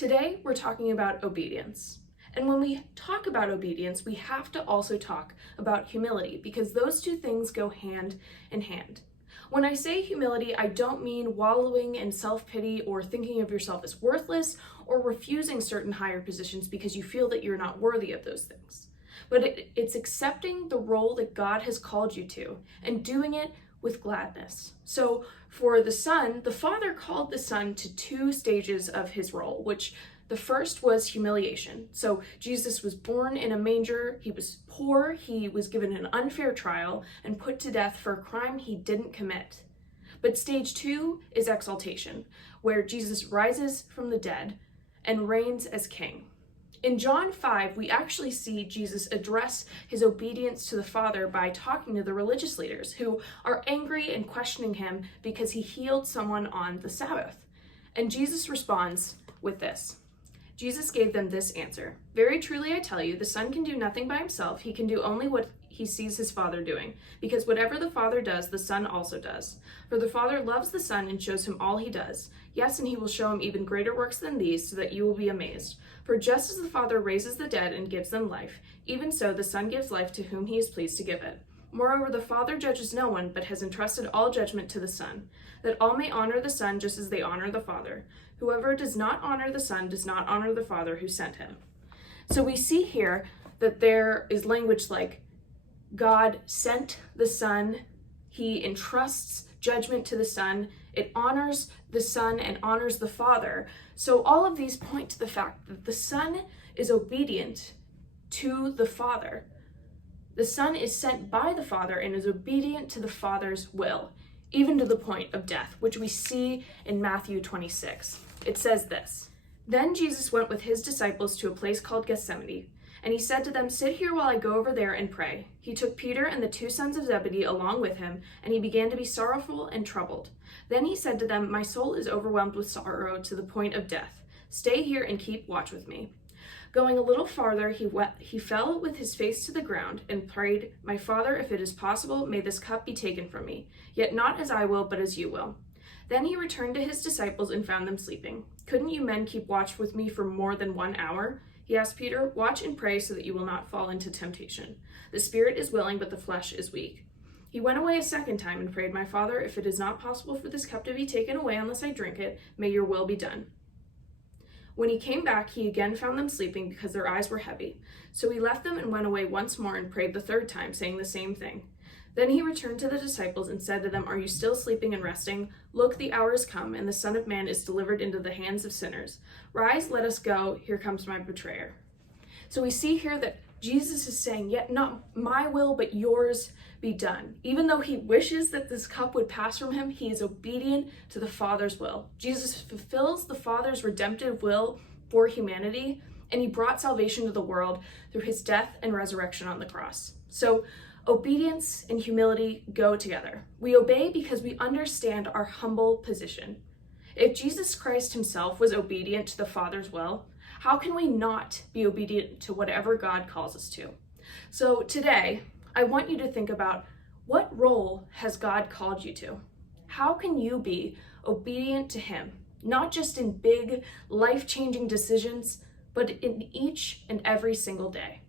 Today, we're talking about obedience. And when we talk about obedience, we have to also talk about humility because those two things go hand in hand. When I say humility, I don't mean wallowing in self-pity or thinking of yourself as worthless or refusing certain higher positions because you feel that you're not worthy of those things. But it's accepting the role that God has called you to and doing it with gladness. So for the Son, the Father called the Son to two stages of his role, which the first was humiliation. So Jesus was born in a manger, he was poor, he was given an unfair trial and put to death for a crime he didn't commit. But stage two is exaltation, where Jesus rises from the dead and reigns as king. In John 5, we actually see Jesus address his obedience to the Father by talking to the religious leaders who are angry and questioning him because he healed someone on the Sabbath. And Jesus responds with this. Jesus gave them this answer. Very truly I tell you, the Son can do nothing by himself. He can do only what he sees his Father doing, because whatever the Father does, the Son also does. For the Father loves the Son and shows him all he does. Yes, and he will show him even greater works than these, so that you will be amazed. For just as the Father raises the dead and gives them life, even so the Son gives life to whom he is pleased to give it. Moreover, the Father judges no one, but has entrusted all judgment to the Son, that all may honor the Son just as they honor the Father. Whoever does not honor the Son does not honor the Father who sent him. So we see here that there is language like God sent the Son, he entrusts judgment to the Son, it honors the Son and honors the Father. So all of these point to the fact that the Son is obedient to the Father. The Son is sent by the Father and is obedient to the Father's will, even to the point of death, which we see in Matthew 26. It says this, Then Jesus went with his disciples to a place called Gethsemane, and he said to them, Sit here while I go over there and pray. He took Peter and the two sons of Zebedee along with him, and he began to be sorrowful and troubled. Then he said to them, My soul is overwhelmed with sorrow to the point of death. Stay here and keep watch with me. Going a little farther, he fell with his face to the ground and prayed, My Father, if it is possible, may this cup be taken from me. Yet not as I will, but as you will. Then he returned to his disciples and found them sleeping. Couldn't you men keep watch with me for more than 1 hour? He asked Peter, Watch and pray so that you will not fall into temptation. The spirit is willing, but the flesh is weak. He went away a second time and prayed, My Father, if it is not possible for this cup to be taken away unless I drink it, may your will be done. When he came back, he again found them sleeping because their eyes were heavy. So he left them and went away once more and prayed the third time, saying the same thing. Then he returned to the disciples and said to them, Are you still sleeping and resting? Look, the hour is come, and the Son of Man is delivered into the hands of sinners. Rise, let us go. Here comes my betrayer. So we see here that Jesus is saying, Yet not my will, but yours be done. Even though he wishes that this cup would pass from him, he is obedient to the Father's will. Jesus fulfills the Father's redemptive will for humanity, and he brought salvation to the world through his death and resurrection on the cross. So obedience and humility go together. We obey because we understand our humble position. If Jesus Christ himself was obedient to the Father's will, how can we not be obedient to whatever God calls us to? So today, I want you to think about what role has God called you to? How can you be obedient to him, not just in big, life-changing decisions, but in each and every single day?